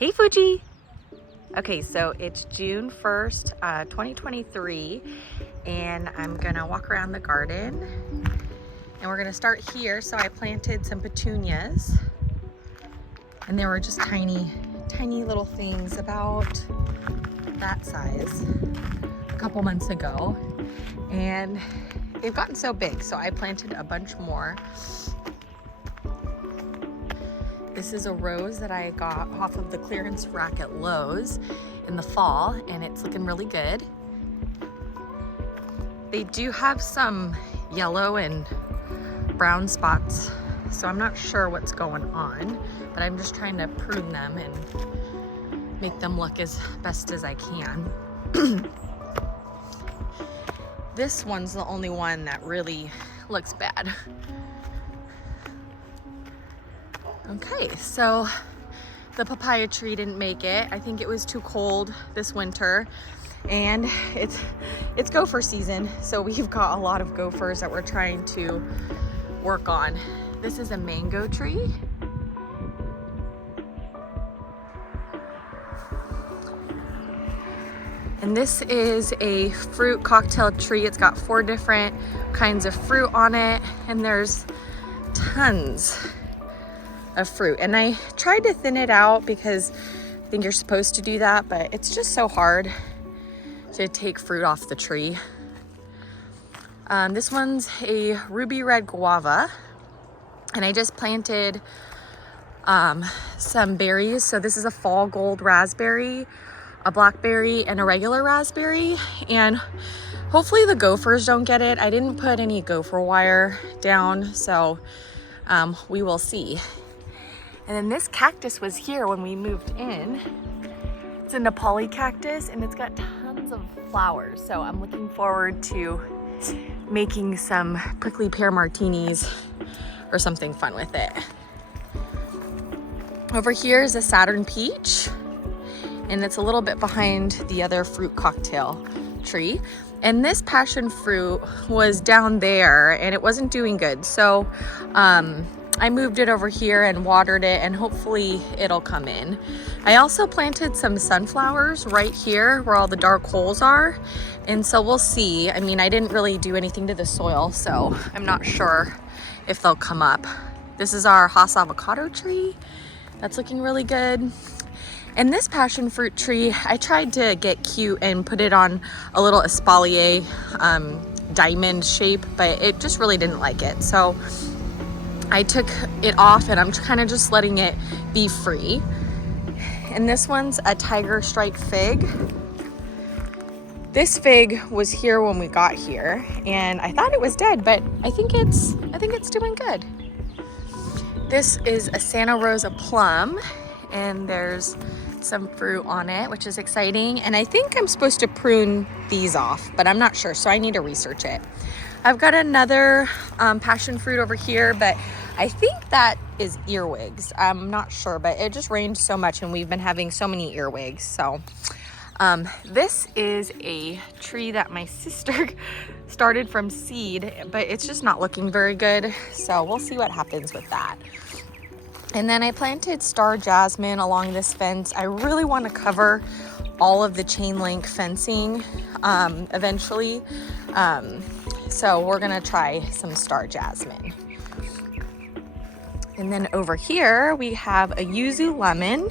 Hey Fuji! Okay, so it's June 1st, 2023, and I'm gonna walk around the garden. And we're gonna start here. So I planted some petunias, and they were just tiny little things about that size a couple months ago. And they've gotten so big, so I planted a bunch more. This is a rose that I got off of the clearance rack at Lowe's in the fall, and it's looking really good. They do have some yellow and brown spots, so I'm not sure what's going on, but I'm just trying to prune them and make them look as best as I can. This one's the only one that really looks bad. Okay, so the papaya tree didn't make it. I think it was too cold this winter, and it's gopher season, so we've got a lot of gophers that we're trying to work on. This is a mango tree. And this is a fruit cocktail tree. It's got 4 different kinds of fruit on it, and there's tons of fruit. And I tried to thin it out because I think you're supposed to do that, but it's just so hard to take fruit off the tree. This one's a ruby red guava, and I just planted some berries. So this is a fall gold raspberry, a blackberry, and a regular raspberry, and hopefully the gophers don't get it. I didn't put any gopher wire down, so we will see. And then this cactus was here when we moved in. It's a Nepali cactus, and it's got tons of flowers, so I'm looking forward to making some prickly pear martinis or something fun with it. Over here is a Saturn peach, and it's a little bit behind the other fruit cocktail tree. And this passion fruit was down there and it wasn't doing good, so I moved it over here and watered it, and hopefully it'll come in. I also planted some sunflowers right here where all the dark holes are, and so we'll see. I mean, I didn't really do anything to the soil, so I'm not sure if they'll come up. This is our Hass avocado tree. That's looking really good. And this passion fruit tree, I tried to get cute and put it on a little espalier diamond shape, but it just really didn't like it. So I took it off, and I'm kind of just letting it be free. And this one's a tiger stripe fig. This fig was here when we got here, and I thought it was dead, but I think it's doing good. This is a Santa Rosa plum, and there's some fruit on it, which is exciting. And I think I'm supposed to prune these off, but I'm not sure, so I need to research it. I've got another passion fruit over here, but I think that is earwigs. I'm not sure, but it just rained so much and we've been having so many earwigs. So this is a tree that my sister started from seed, but it's just not looking very good. So we'll see what happens with that. And then I planted star jasmine along this fence. I really want to cover all of the chain link fencing eventually. So we're gonna try some star jasmine. And then over here we have a yuzu lemon,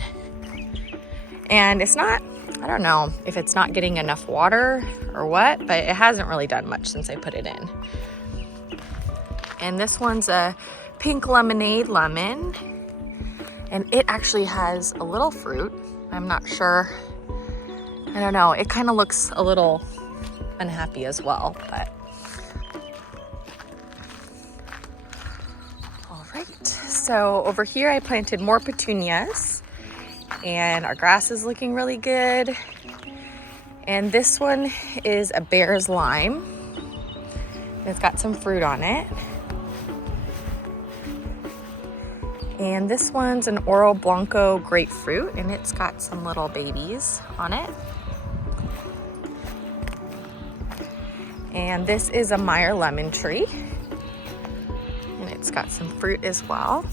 and it's not, I don't know if it's not getting enough water or what, but it hasn't really done much since I put it in. And this one's a pink lemonade lemon, and it actually has a little fruit. I'm not sure, I don't know, it kind of looks a little unhappy as well, but so over here I planted more petunias, and our grass is looking really good. And this one is a bear's lime. It's got some fruit on it. And this one's an Oro Blanco grapefruit, and it's got some little babies on it. And this is a Meyer lemon tree, and it's got some fruit as well.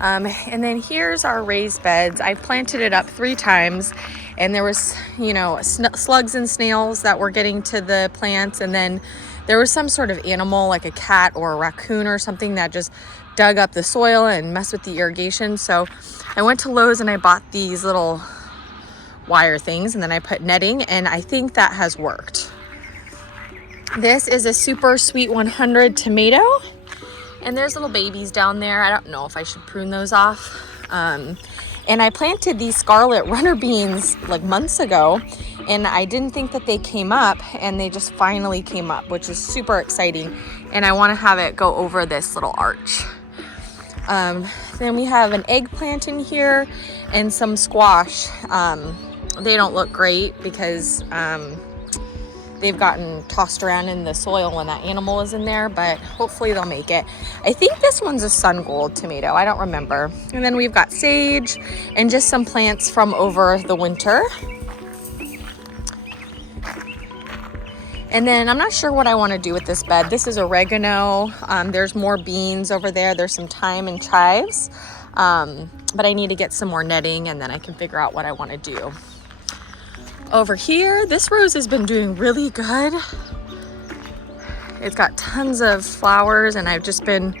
And then here's our raised beds. I planted it up 3 times, and there was, you know, slugs and snails that were getting to the plants, and then there was some sort of animal like a cat or a raccoon or something that just dug up the soil and messed with the irrigation. So I went to Lowe's and I bought these little wire things, and then I put netting, and I think that has worked. This is a Super Sweet 100 tomato, and there's little babies down there. I don't know if I should prune those off. And I planted these scarlet runner beans like months ago, and I didn't think that they came up, and they just finally came up, which is super exciting. And I want to have it go over this little arch. Then we have an eggplant in here and some squash. They don't look great because they've gotten tossed around in the soil when that animal is in there, but hopefully they'll make it. I think this one's a sun gold tomato. I don't remember. And then we've got sage and just some plants from over the winter. And then I'm not sure what I want to do with this bed. This is oregano. There's more beans over there. There's some thyme and chives. But I need to get some more netting, and then I can figure out what I want to do. Over here, this rose has been doing really good. It's got tons of flowers, and I've been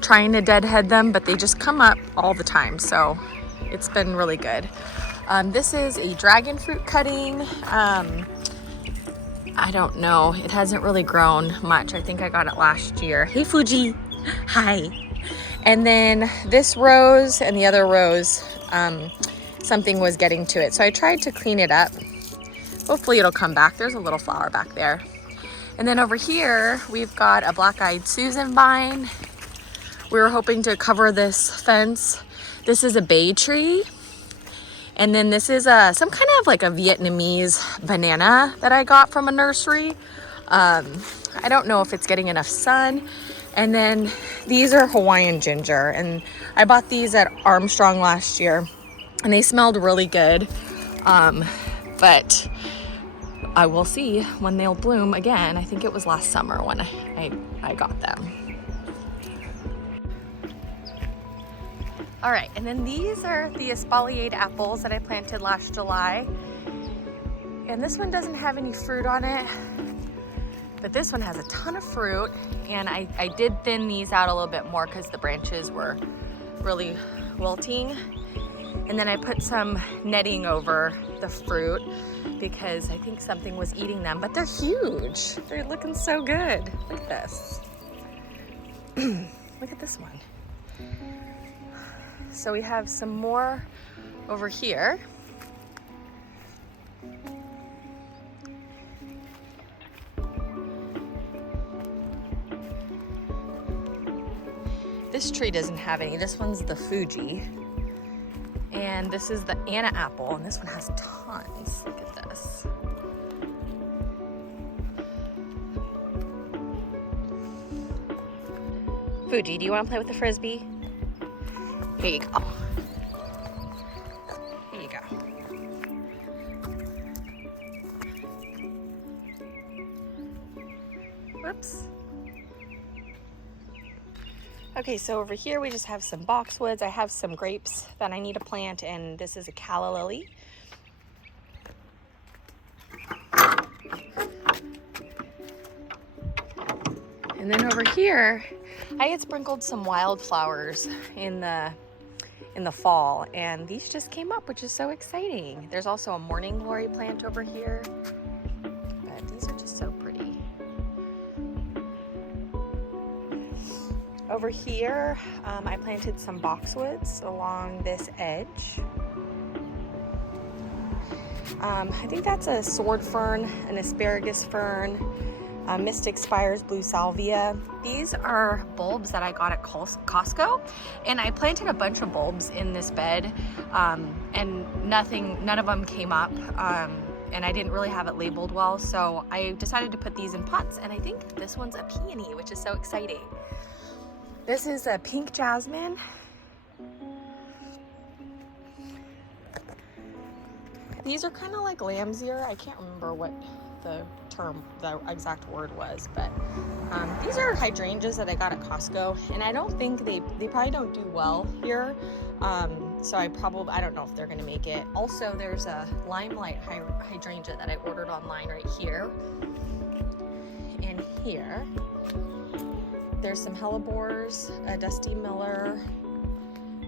trying to deadhead them, but they just come up all the time. So it's been really good. This is a dragon fruit cutting. I don't know. It hasn't really grown much. I think I got it last year. Hey, Fuji. Hi. And then this rose and the other rose, something was getting to it. So I tried to clean it up. Hopefully it'll come back. There's a little flower back there. And then over here, we've got a black-eyed Susan vine. We were hoping to cover this fence. This is a bay tree. And then this is some kind of like a Vietnamese banana that I got from a nursery. I don't know if it's getting enough sun. And then these are Hawaiian ginger. And I bought these at Armstrong last year, and they smelled really good. But I will see when they'll bloom again. I think it was last summer when I got them. All right, and then these are the espaliered apples that I planted last July. And this one doesn't have any fruit on it, but this one has a ton of fruit. And I did thin these out a little bit more because the branches were really wilting. And then I put some netting over the fruit because I think something was eating them, but they're huge. They're looking so good. Look at this. Look at this one. So we have some more over here. This tree doesn't have any. This one's the Fuji. And this is the Anna apple, and this one has tons. Look at this. Fuji, do you want to play with the Frisbee? Here you go. Here you go. Whoops. Okay, so over here we just have some boxwoods. I have some grapes that I need to plant, and this is a calla lily. And then over here, I had sprinkled some wildflowers in the fall, and these just came up, which is so exciting. There's also a morning glory plant over here, but these are just so pretty. Over here, I planted some boxwoods along this edge. I think that's a sword fern, an asparagus fern, Mystic Spires blue salvia. These are bulbs that I got at Costco, and I planted a bunch of bulbs in this bed, and none of them came up, and I didn't really have it labeled well, so I decided to put these in pots, and I think this one's a peony, which is so exciting. This is a pink jasmine. These are kind of like lamb's ear. I can't remember what the the exact word was, but these are hydrangeas that I got at Costco, and I don't think they probably don't do well here. So I don't know if they're gonna make it. Also, there's a limelight hydrangea that I ordered online right here. And here, there's some hellebores, a Dusty Miller,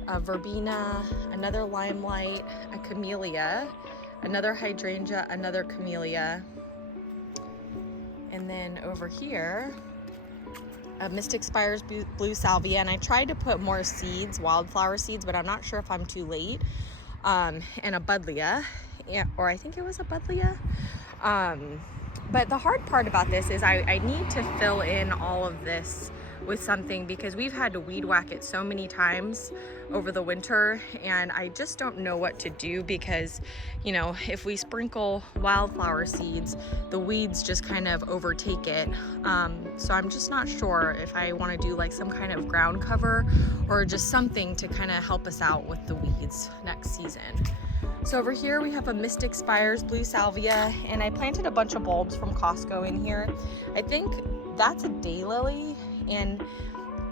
a verbena, another limelight, a camellia, another hydrangea, another camellia, and then over here, a Mystic Spires blue salvia. And I tried to put more seeds, wildflower seeds, but I'm not sure if I'm too late. And a buddleia, or I think it was a buddleia. But the hard part about this is I need to fill in all of this with something, because we've had to weed whack it so many times over the winter, and I just don't know what to do, because, you know, if we sprinkle wildflower seeds, the weeds just kind of overtake it. So I'm just not sure if I want to do like some kind of ground cover or just something to kind of help us out with the weeds next season. So over here we have a Mystic Spires blue salvia, and I planted a bunch of bulbs from Costco in here. I think that's a daylily, and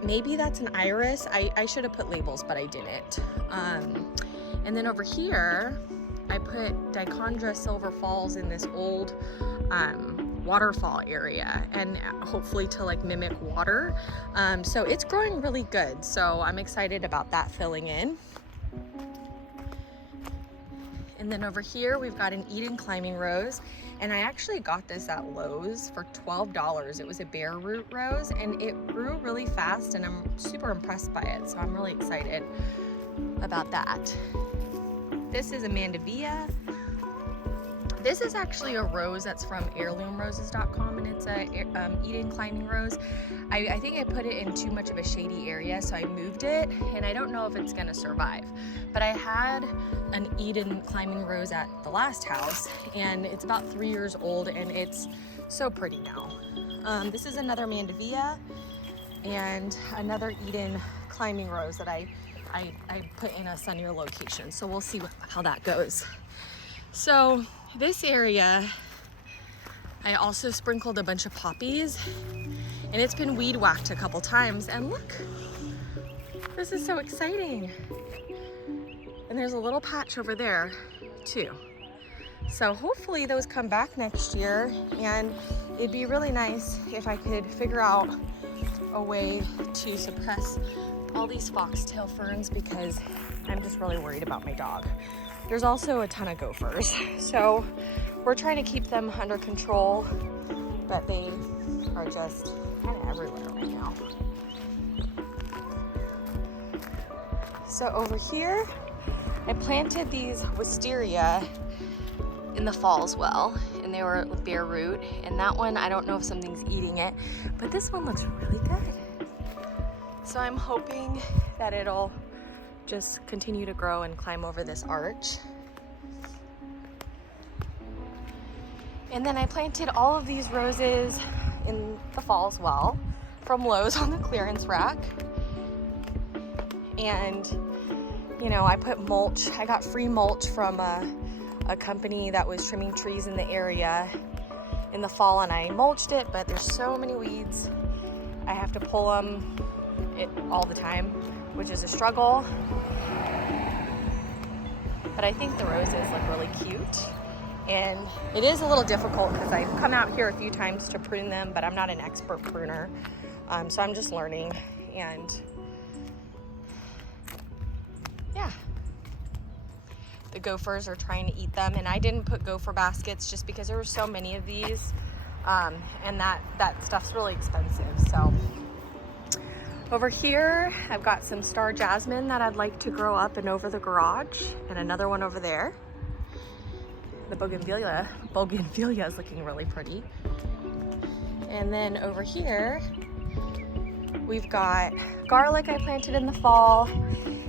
maybe that's an iris. I should have put labels, but I didn't. And then over here, I put Dichondra Silver Falls in this old waterfall area, and hopefully to like mimic water. So it's growing really good. So I'm excited about that filling in. And then over here, we've got an Eden Climbing Rose, and I actually got this at Lowe's for $12. It was a bare root rose, and it grew really fast, and I'm super impressed by it, so I'm really excited about that. This is a Mandevilla. This is actually a rose that's from heirloomroses.com, and it's a Eden Climbing Rose. I think I put it in too much of a shady area, so I moved it, and I don't know if it's gonna survive. But I had an Eden Climbing Rose at the last house, and it's about 3 years old, and it's so pretty now. This is another Mandevilla and another Eden Climbing Rose that I put in a sunnier location. So we'll see how that goes. So this area, I also sprinkled a bunch of poppies, and it's been weed whacked a couple times, and look, this is so exciting. And there's a little patch over there too. So hopefully those come back next year, and it'd be really nice if I could figure out a way to suppress all these foxtail ferns, because I'm just really worried about my dog. There's also a ton of gophers, so we're trying to keep them under control, but they are just kind of everywhere right now. So over here, I planted these wisteria in the fall as well, and they were bare root, and that one, I don't know if something's eating it, but this one looks really good. So I'm hoping that it'll just continue to grow and climb over this arch. And then I planted all of these roses in the fall as well from Lowe's on the clearance rack. And, you know, I put mulch. I got free mulch from a company that was trimming trees in the area in the fall, and I mulched it, but there's so many weeds. I have to pull them all the time, which is a struggle. But I think the roses look really cute, and it is a little difficult because I've come out here a few times to prune them, but I'm not an expert pruner, so I'm just learning. And yeah, the gophers are trying to eat them, and I didn't put gopher baskets just because there were so many of these, and that stuff's really expensive. So over here, I've got some star jasmine that I'd like to grow up and over the garage, and another one over there. The bougainvillea is looking really pretty. And then over here, we've got garlic I planted in the fall,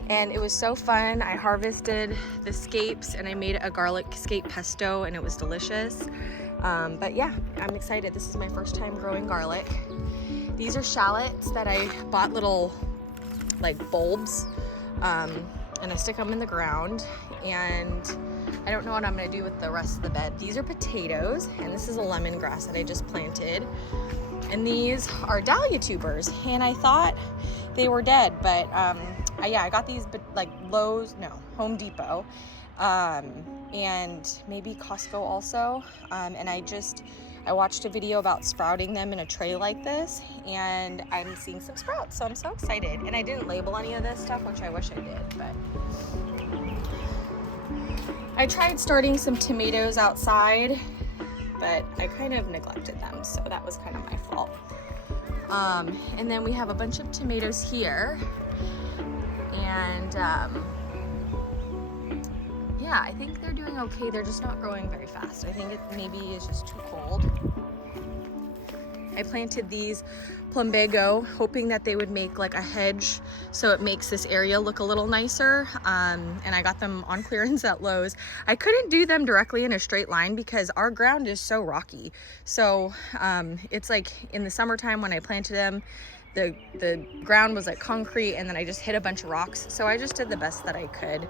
and it was so fun. I harvested the scapes and I made a garlic scape pesto, and it was delicious. But yeah, I'm excited. This is my first time growing garlic. These are shallots that I bought little like bulbs, and I stick them in the ground, and I don't know what I'm gonna do with the rest of the bed. These are potatoes, and this is a lemongrass that I just planted. And these are dahlia tubers, and I thought they were dead, but yeah, I got these like Home Depot, and maybe Costco also. And I watched a video about sprouting them in a tray like this, and I'm seeing some sprouts, so I'm so excited. And I didn't label any of this stuff, which I wish I did, but I tried starting some tomatoes outside, but I kind of neglected them, so that was kind of my fault. And then we have a bunch of tomatoes here, and yeah, I think they're doing okay. They're just not growing very fast. I think it maybe is just too cold. I planted these plumbago, hoping that they would make like a hedge so it makes this area look a little nicer. And I got them on clearance at Lowe's. I couldn't do them directly in a straight line because our ground is so rocky. So it's like in the summertime when I planted them, the ground was like concrete, and then I just hit a bunch of rocks. So I just did the best that I could.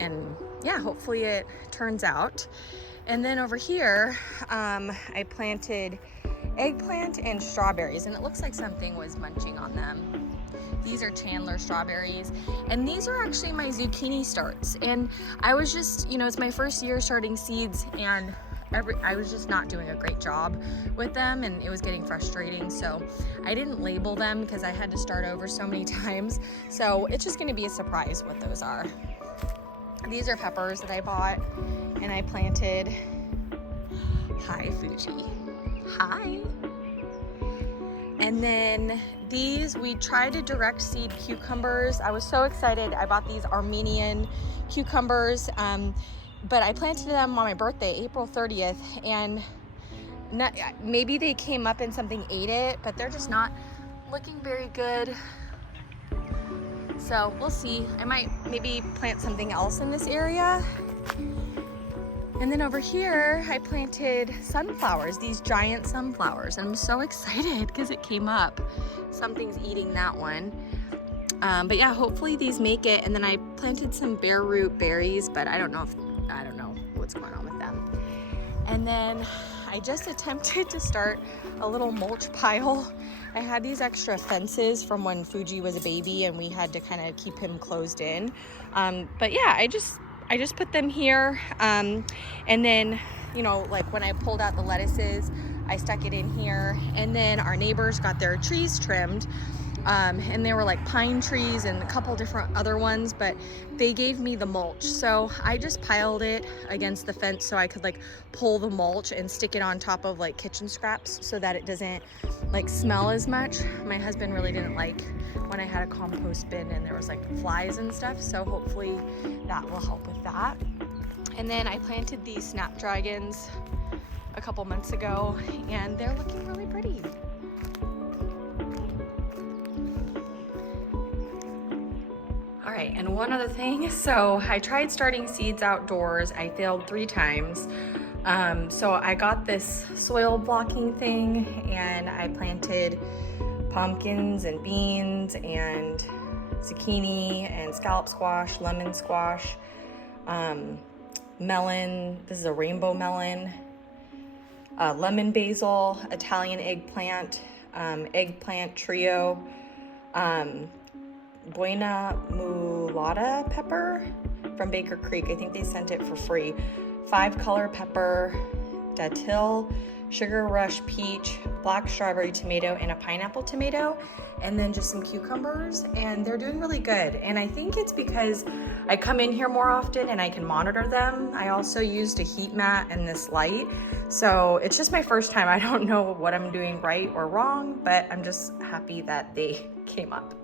And yeah, hopefully it turns out. And then over here, I planted eggplant and strawberries, and it looks like something was munching on them. These are Chandler strawberries, and these are actually my zucchini starts. And I was just, it's my first year starting seeds, and I was just not doing a great job with them, and it was getting frustrating. So I didn't label them because I had to start over so many times. So it's just going to be a surprise what those are. These are peppers that I bought and I planted. Hi, Fuji. Hi. And then these, we tried to direct seed cucumbers. I was so excited. I bought these Armenian cucumbers, but I planted them on my birthday, April 30th, and maybe they came up and something ate it, but they're just not looking very good. So we'll see. I might maybe plant something else in this area. And then over here, I planted sunflowers, these giant sunflowers. And I'm so excited because it came up. Something's eating that one. But yeah, hopefully these make it. And then I planted some bare root berries, but I don't know what's going on with them. And then I just attempted to start a little mulch pile. I had these extra fences from when Fuji was a baby, and we had to kind of keep him closed in. But yeah, I just put them here, and then, like when I pulled out the lettuces, I stuck it in here. And then our neighbors got their trees trimmed, and they were like pine trees and a couple different other ones, but they gave me the mulch. So I just piled it against the fence so I could like pull the mulch and stick it on top of like kitchen scraps so that it doesn't like smell as much. My husband really didn't like when I had a compost bin and there was like flies and stuff, so hopefully that will help with that. And then I planted these snapdragons a couple months ago, and they're looking really pretty. All right, and one other thing, so I tried starting seeds outdoors. I failed 3 times. So I got this soil blocking thing, and I planted pumpkins and beans and zucchini and scallop squash, lemon squash, melon, this is a rainbow melon, lemon basil, Italian eggplant, eggplant trio, Buena Mulata pepper from Baker Creek. I think they sent it for free. 5-color pepper, datil, sugar rush peach, black strawberry tomato, and a pineapple tomato, and then just some cucumbers, and they're doing really good. And I think it's because I come in here more often and I can monitor them. I also used a heat mat and this light, so it's just my first time. I don't know what I'm doing right or wrong, but I'm just happy that they came up.